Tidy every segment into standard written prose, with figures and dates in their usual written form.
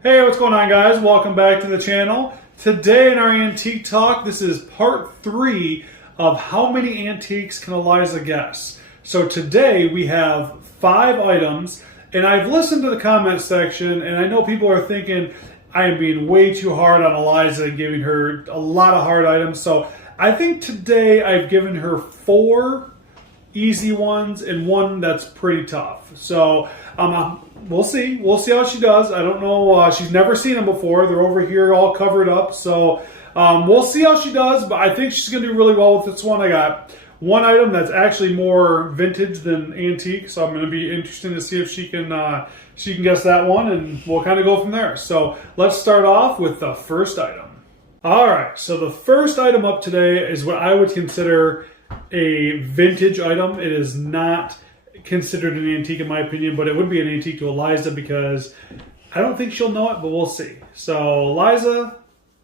Hey, what's going on, guys? Welcome back to the channel. Today in our antique talk, this is part 3 of how many antiques can Eliza guess. So today we have 5 items, and I've listened to the comment section, and I know people are thinking I am being way too hard on Eliza and giving her a lot of hard items. So I think today I've given her 4 easy ones and one that's pretty tough. So we'll see. We'll see how she does. I don't know. She's never seen them before. They're over here all covered up. So we'll see how she does. But I think she's going to do really well with this one. I got one item that's actually more vintage than antique. So I'm going to be interested to see if she can guess that one. And we'll kind of go from there. So let's start off with the first item. All right. So the first item up today is what I would consider a vintage item. It is not considered an antique in my opinion, but it would be an antique to Eliza because I don't think she'll know it, but we'll see. So Eliza,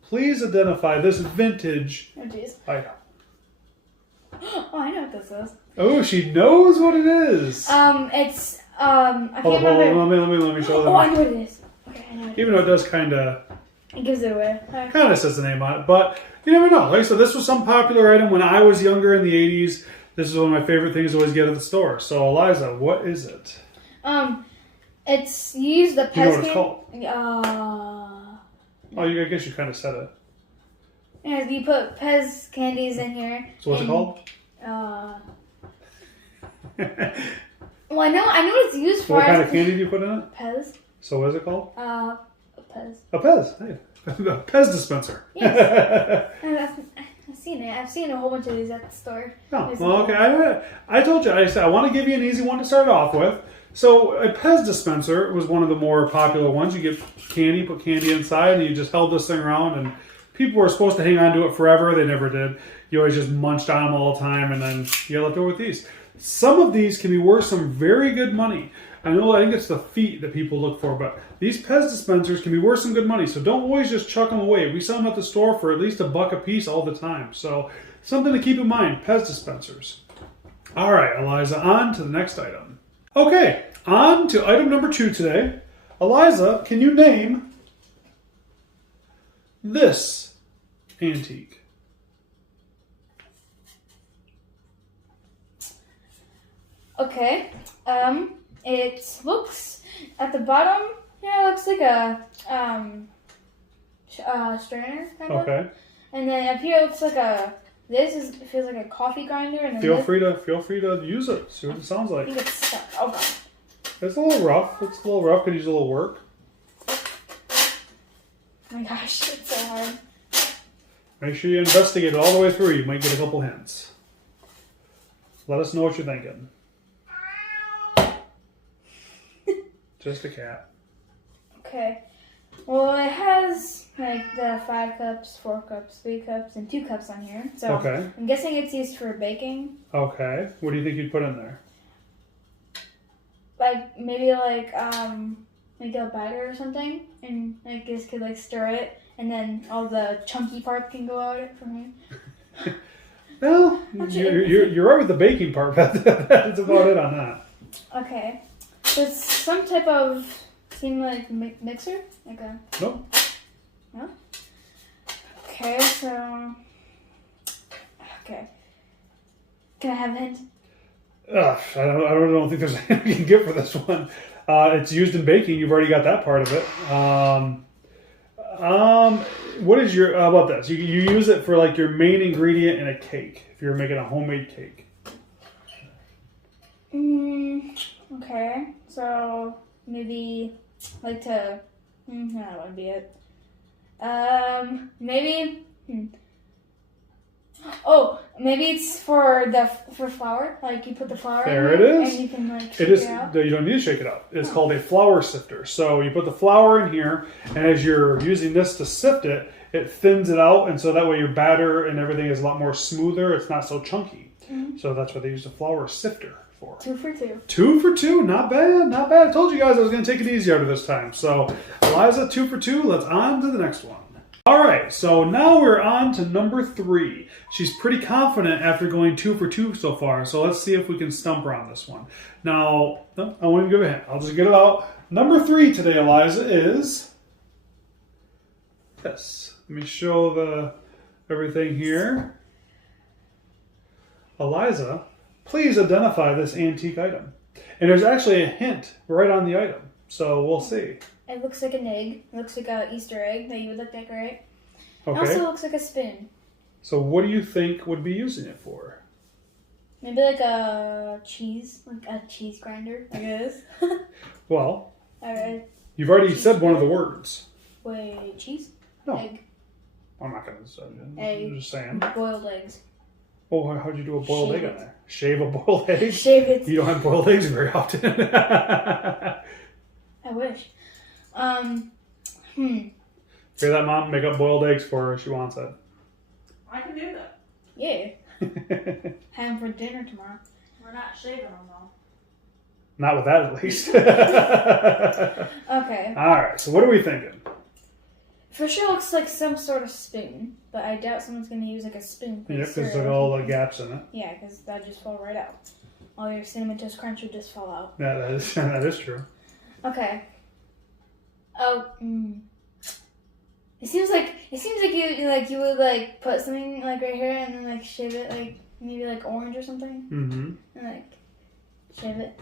please identify this vintage item. Oh, I know what this is. Oh, she knows what it is. It's I can't remember. Let me show them. Oh, I know what it is. Okay, I know what it is. Even though it does kind of... It gives it away. Kind of says the name on it, but you never know. Like I said, this was some popular item when I was younger in the 80s. This is one of my favorite things to always get at the store. So, Eliza, what is it? It's used the Pez. You know what it's called? Oh, I guess you kind of said it. Yeah, you put Pez candies in here. So what's it called? Well, I know what it's used for. What kind of candy do you put in it? Pez. So what is it called? A Pez. A Pez. Hey. A Pez dispenser. Yes. I've seen it. I've seen a whole bunch of these at the store. Oh, well, okay. I told you. I said I want to give you an easy one to start off with. So a Pez dispenser was one of the more popular ones. You get candy, put candy inside, and you just held this thing around, and people were supposed to hang on to it forever. They never did. You always just munched on them all the time, and then you got left over with these. Some of these can be worth some very good money. I think it's the feet that people look for, but these Pez dispensers can be worth some good money, so don't always just chuck them away. We sell them at the store for at least $1 a piece all the time, so something to keep in mind, Pez dispensers. All right, Eliza, on to the next item. Okay, on to item number 2 today. Eliza, can you name this antique? Okay. It looks at the bottom. Yeah, it looks like a strainer kind of. Okay. And then up here it looks like it feels like a coffee grinder. And then feel free to use it. See what it sounds like. I think it's stuck. Oh god. It's a little rough. Could use a little work. Oh my gosh, it's so hard. Make sure you investigate it all the way through. You might get a couple hints. Let us know what you're thinking. Just a cat. Okay. Well, it has like the 5 cups, 4 cups, 3 cups, and 2 cups on here. So okay. I'm guessing it's used for baking. Okay. What do you think you'd put in there? Like maybe like a batter or something, and I guess could like stir it, and then all the chunky part can go out from here. Well, you're right with the baking part, but that's about it on that. Okay. So it's some type of, seem like mixer? Like a... Nope. No? Okay, so... Okay. Can I have a hint? I don't think there's anything you can get for this one. It's used in baking. You've already got that part of it. What is your... How about this? You use it for like your main ingredient in a cake. If you're making a homemade cake. Okay, so maybe like to, that wouldn't be it. Maybe, oh, maybe it's for flour. Like you put the flour there in it is. And you can like shake it out. You don't need to shake it out. It's called a flour sifter. So you put the flour in here, and as you're using this to sift it, it thins it out, and so that way your batter and everything is a lot more smoother. It's not so chunky. So that's why they use a flour sifter. 2 for 2. 2 for 2, not bad, not bad. I told you guys I was going to take it easy out of this time. So, Eliza, 2 for 2. Let's on to the next one. All right, so now we're on to number 3. She's pretty confident after going 2 for 2 so far. So let's see if we can stump her on this one. Now, I won't even give a hint. I'll just get it out. Number 3 today, Eliza, is this? Let me show everything here. Eliza, please identify this antique item. And there's actually a hint right on the item, so we'll see. It looks like an egg. It looks like an Easter egg that you would decorate. Okay. It also looks like a spoon. So what do you think would be using it for? Maybe like a cheese grinder, I guess. Well, Alright. you've already said one of the words. Wait, cheese? No. Egg. I'm not going to say it. Egg. I'm just saying. Boiled eggs. Oh, how'd you do a boiled Shave egg on it. there? Shave a boiled egg? Shave it. You don't have boiled eggs very often. I wish. Hear that, Mom? Make up boiled eggs for her. She wants it. I can do that. Yeah. Have them for dinner tomorrow. We're not shaving them though. Not with that, at least. Okay. All right. So what are we thinking? For sure looks like some sort of spoon, but I doubt someone's going to use like a spoon. Yep, because there's all the gaps in it. Yeah, because that'd just fall right out. All your Cinnamon Toast Crunch would just fall out. Yeah, that is true. Okay. Oh, It seems like you would like put something like right here and then like shave it like maybe like orange or something. Mm-hmm. And like shave it.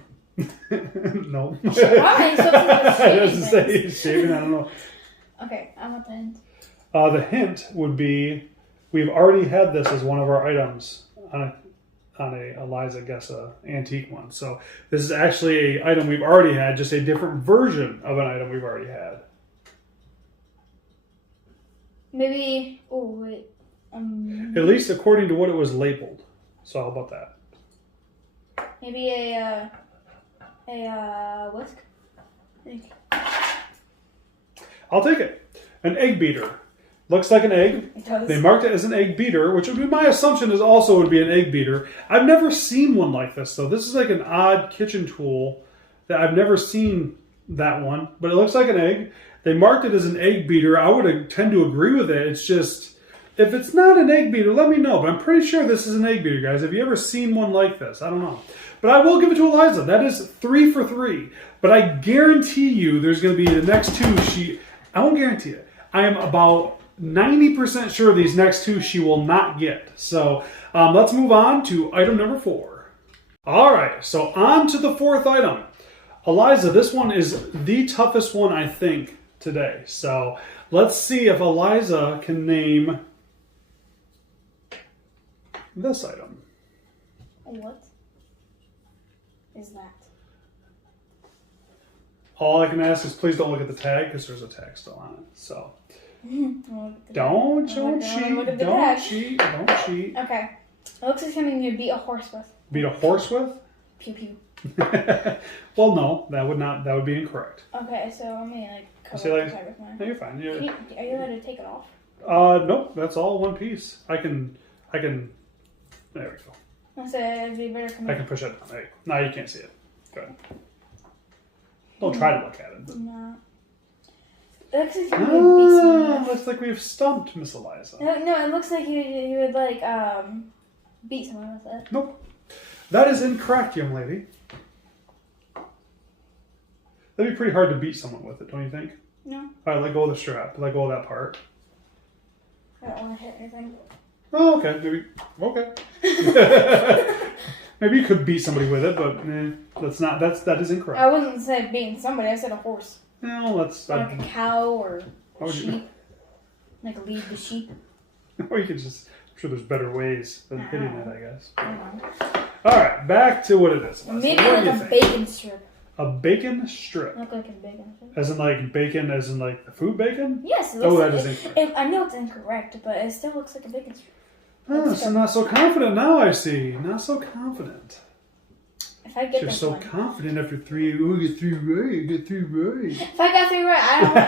No. Alright, so it's I was like say shaving. I don't know. Okay, I want the hint. The hint would be we've already had this as one of our items on a Eliza Gessa antique one. So this is actually an item we've already had, just a different version of an item we've already had. Maybe. Oh wait. At least according to what it was labeled. So how about that? Maybe a whisk. I'll take it. An egg beater. Looks like an egg. It does. They marked it as an egg beater, which would be my assumption is also would be an egg beater. I've never seen one like this, though. This is like an odd kitchen tool that I've never seen that one, but it looks like an egg. They marked it as an egg beater. I would tend to agree with it. It's just, if it's not an egg beater, let me know. But I'm pretty sure this is an egg beater, guys. Have you ever seen one like this? I don't know. But I will give it to Eliza. That is 3 for 3. But I guarantee you there's going to be the next two. I won't guarantee it. I am about 90% sure these next two she will not get. So let's move on to item number 4. All right, so on to the 4th item. Eliza, this one is the toughest one, I think, today. So let's see if Eliza can name this item. What is that? All I can ask is please don't look at the tag because there's a tag still on it. So don't cheat. Okay. It looks like something you'd beat a horse with. Beat a horse with? Pew pew. Well, no, that would be incorrect. Okay, so let me like cover See, the like, tag with mine. no, you're fine. Are you allowed to take it off? Nope, that's all one piece. I can. There we go. I said it'd be better for me. I can push it down. There you go. No, you can't see it. Go ahead. Don't try to look at it. But... No. It looks like you would beat someone. Looks like we've stumped Miss Eliza. No, it looks like you would like beat someone with it. Nope. That is incorrect, young lady. That'd be pretty hard to beat someone with it, don't you think? No. All right, let go of the strap. Let go of that part. I don't want to hit anything. Oh, okay. Maybe. Okay. Maybe you could beat somebody with it, but that is incorrect. I wouldn't say beating somebody. I said a horse. No, that's Like a cow or a sheep. you? Like lead the sheep. Or you could just. I'm sure there's better ways than hitting it, I guess. I don't know. All right, back to what it is. Maybe What do like you a think? bacon strip. A bacon strip. Look like a bacon strip. As in like bacon, as in like the food bacon? Yes, it looks that like is incorrect. I know it's incorrect, but it still looks like a bacon strip. Oh, so not so confident now, I see. Not so confident. If I get You're this so one. confident after 3. Oh, you get 3 right. You get 3 right. If I got 3 right, I don't know.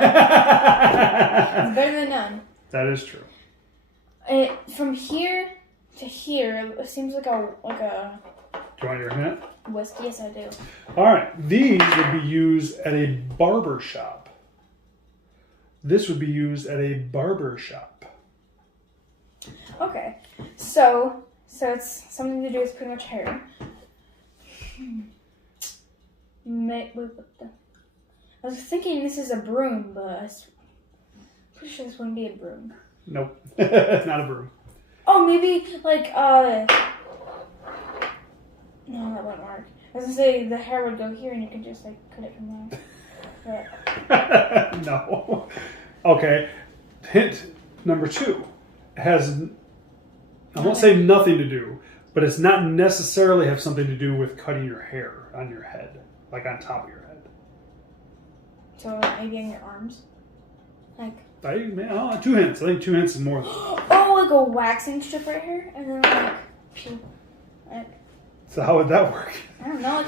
It's better than none. That is true. From here to here, it seems like a Do you want your hint? whisk. Yes, I do. All right. These would be used at a barber shop. This would be used at a barber shop. Okay, so it's something to do with pretty much hair. I was thinking this is a broom, but Pretty sure this wouldn't be a broom. Nope. It's not a broom. Oh, maybe like no, that wouldn't work. I was gonna say the hair would go here and you could just like cut it from there. But... No. Okay. Hint number 2 has, I won't say nothing to do, but it's not necessarily have something to do with cutting your hair on your head, like on top of your head. So maybe on your arms, like. 2 hints. I think 2 hints is more. Oh, like a waxing strip right here, and then like. So how would that work? I don't know.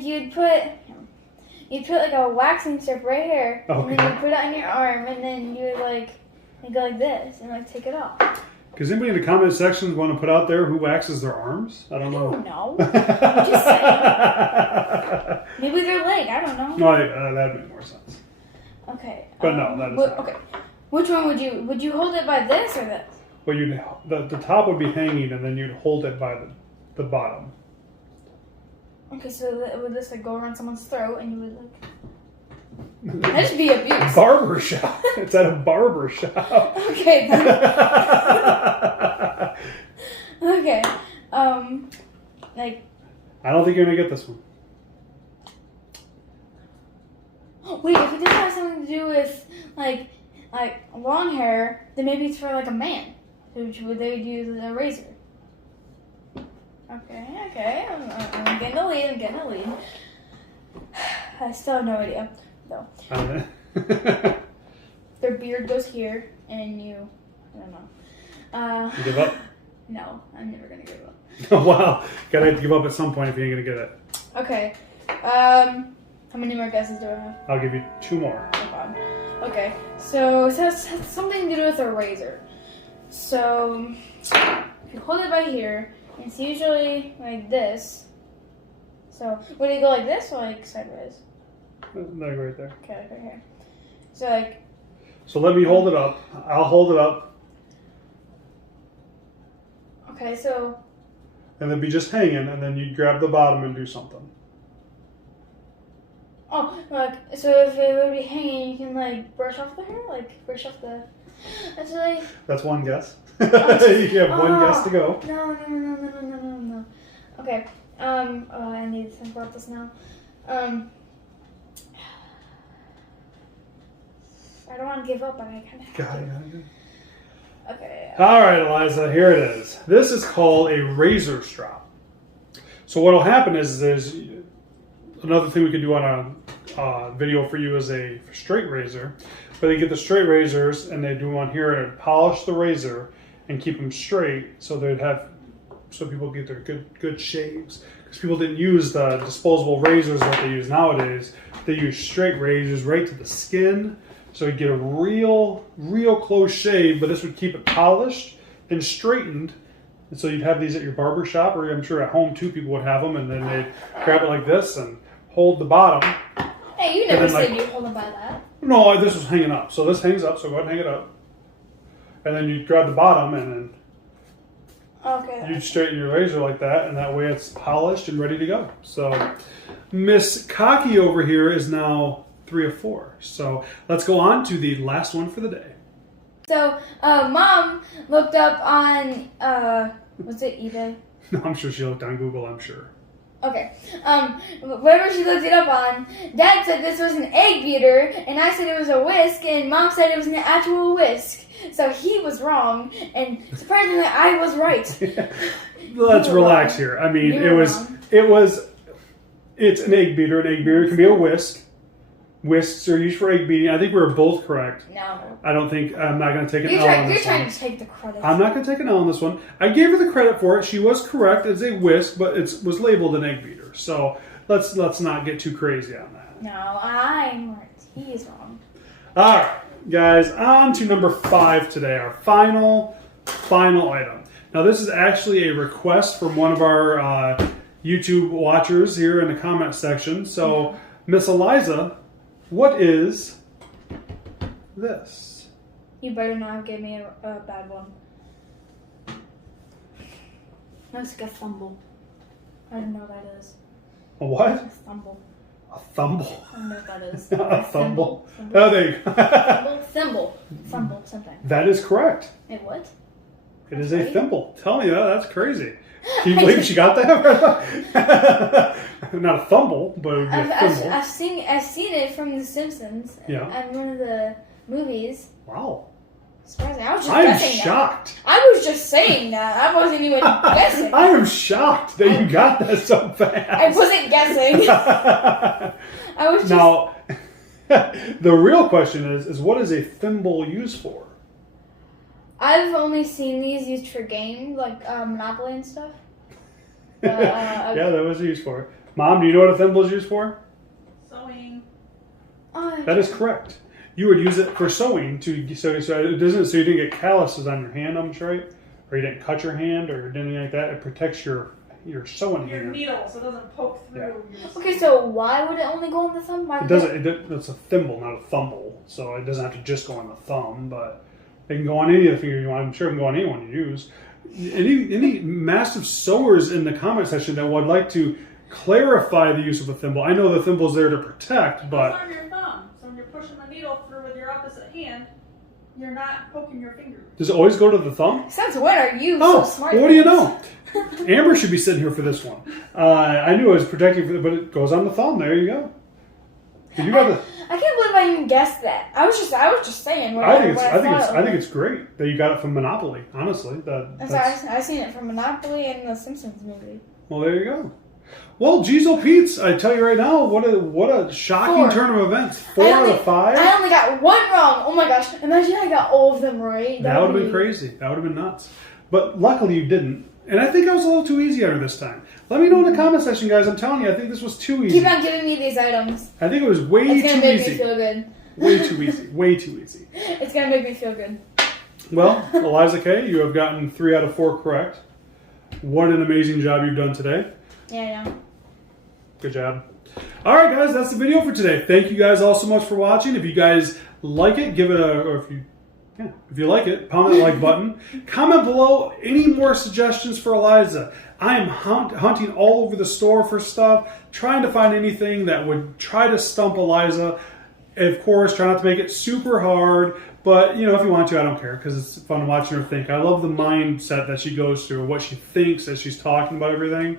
You'd put like a waxing strip right here, Okay. and then you'd put it on your arm, and then you would like go like this and like take it off. Does anybody in the comment section want to put out there who waxes their arms? I don't know. I don't know. I'm just saying. Maybe their leg. I don't know. No, that'd make more sense. Okay. But no, that is not. Okay. Which one would you hold it by this or this? Well, the top would be hanging, and then you'd hold it by the bottom. Okay, so would this like go around someone's throat, and you would like. That'd just be abuse. Barber shop. It's at a barber shop. Okay. Okay. Like. I don't think you're gonna get this one. Wait, if it didn't have something to do with like long hair, then maybe it's for like a man. So they would use a razor. Okay. I'm getting a lead. I still have no idea, though. Their beard goes here, and I don't know. You give up? No, I'm never gonna give up. Oh, wow. Gotta give up at some point if you ain't gonna get it. Okay. How many more guesses do I have? I'll give you 2 more. Oh, God. Okay, so it has something to do with a razor. So, if you hold it by here, it's usually like this. So, would it go like this or like sideways? Like right there. Okay, like right here. So, like... So let me hold it up. I'll hold it up. Okay, so... And it'd be just hanging, and then you'd grab the bottom and do something. Oh, like, so if it would be hanging, you can, like, brush off the hair? Like, brush off the... That's like... That's one guess. You have one guess to go. No. Okay, I need to think about this now. I don't want to give up, but I kind of Got it. Okay. All right, Eliza, here it is. This is called a razor strop. So what will happen is there's another thing we could do on a video for you is a straight razor. But they get the straight razors and they do one here and polish the razor and keep them straight so people get their good shaves. Because people didn't use the disposable razors that they use nowadays. They use straight razors right to the skin. So you get a real close shave, but this would keep it polished and straightened. And so you'd have these at your barber shop, or I'm sure at home too, people would have them, and then they'd grab it like this and hold the bottom. Hey, you never said you hold it by that. No, this was hanging up. So this hangs up, so go ahead and hang it up. And then you'd grab the bottom and then you'd straighten your razor like that, and that way it's polished and ready to go. So Miss Cocky over here is now 3 of 4. So let's go on to the last one for the day. So, Mom looked up on, was it eBay? No, I'm sure she looked on Google, I'm sure. Okay. Whatever she looked it up on, Dad said this was an egg beater, and I said it was a whisk, and Mom said it was an actual whisk. So he was wrong, and surprisingly, I was right. Let's relax here. I mean, it's an egg beater. An egg beater can be a whisk. Whisks are used for egg beating. I think we were both correct. No. I'm not going to take an L on this one. You're trying to take the credit. I'm not going to take an L on this one. I gave her the credit for it. She was correct. It's a whisk, but it was labeled an egg beater. So let's not get too crazy on that. No, I'm right. He's wrong. All right, guys, on to number 5 today, our final item. Now, this is actually a request from one of our YouTube watchers here in the comment section. So, Miss Eliza, what is this? You better not give me a bad one. That's like a thumble. I don't know what that is. A what? A thumble. A thimble. I don't know what that is. A thimble. Thimble. Oh, there you go. Thimble. Thimble. Something. That is correct. Wait, what? It is a thimble. Tell me that. That's crazy. Can you believe she got that? Not a thimble, but it would be a thimble. I've seen it from The Simpsons. Yeah. And one of the movies. Wow. Surprising. I was just I'm guessing shocked. that. I was just saying that. I wasn't even guessing. I am shocked that you got that so fast. I wasn't guessing. I was just... Now, the real question is what is a thimble used for? I've only seen these used for games, like Monopoly and stuff. Yeah, that was used for. Mom, do you know what a thimble is used for? Sewing. That is correct. You would use it for sewing so it doesn't, so you didn't get calluses on your hand, I'm sure, right? Or you didn't cut your hand or anything like that. It protects your sewing Your hand. needle, so it doesn't poke through. Yeah. Your Okay, so why would it only go on the thumb? It doesn't. It's a thimble, not a thumble, so it doesn't have to just go on the thumb, but it can go on any of the fingers you want. I'm sure it can go on any one you use. Any massive sewers in the comment section that would like to clarify the use of a thimble. I know the thimble's there to protect, but It's on your thumb, so when you're pushing the needle through with your opposite hand, you're not poking your finger. does it always go to the thumb? Since when are you Oh, so smart? well, what do you know? Amber should be sitting here for this one. I knew I was protecting, but it goes on the thumb. There you go. You got the. I can't believe I even guessed that. I was just saying. I think it's great that you got it from Monopoly. Honestly, I've seen it from Monopoly and the Simpsons movie. Well, there you go. Well, geez, oh Pete's, I tell you right now, what a shocking 4. turn of events. 4 out of 5. I only got one wrong. Oh my gosh! Imagine I got all of them right. That would have been crazy. That would have been nuts. But luckily you didn't. And I think I was a little too easy on her this time. Let me know in the comment section, guys. I'm telling you, I think this was too easy. Keep on giving me these items. I think it was way It's gonna too make easy. me feel good. Way too easy. Way too easy. It's gonna make me feel good. Well, Eliza K., you have gotten 3 out of 4 correct. What an amazing job you've done today. Yeah, I know. Good job. All right, guys, that's the video for today. Thank you guys all so much for watching. If you guys like it, give it a, or if you like it, pound that like button. Comment below any more suggestions for Eliza. I am hunting all over the store for stuff, trying to find anything that would try to stump Eliza. Of course, try not to make it super hard, but if you want to, I don't care, because it's fun watching her think. I love the mindset that she goes through, what she thinks as she's talking about everything.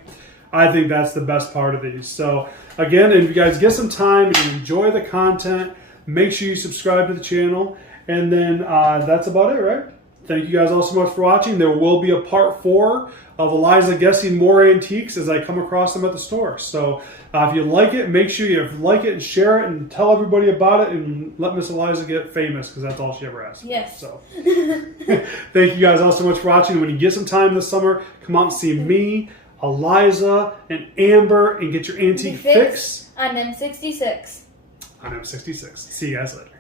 I think that's the best part of these. So again, if you guys get some time and you enjoy the content, make sure you subscribe to the channel. And then that's about it, right? Thank you guys all so much for watching. There will be a part 4 of Eliza guessing more antiques as I come across them at the store. So if you like it, make sure you like it and share it and tell everybody about it and let Miss Eliza get famous, because that's all she ever asks. Yes. So thank you guys all so much for watching. When you get some time this summer, come out and see me, Eliza, and Amber and get your antique fix on M66. on M66. See you guys later.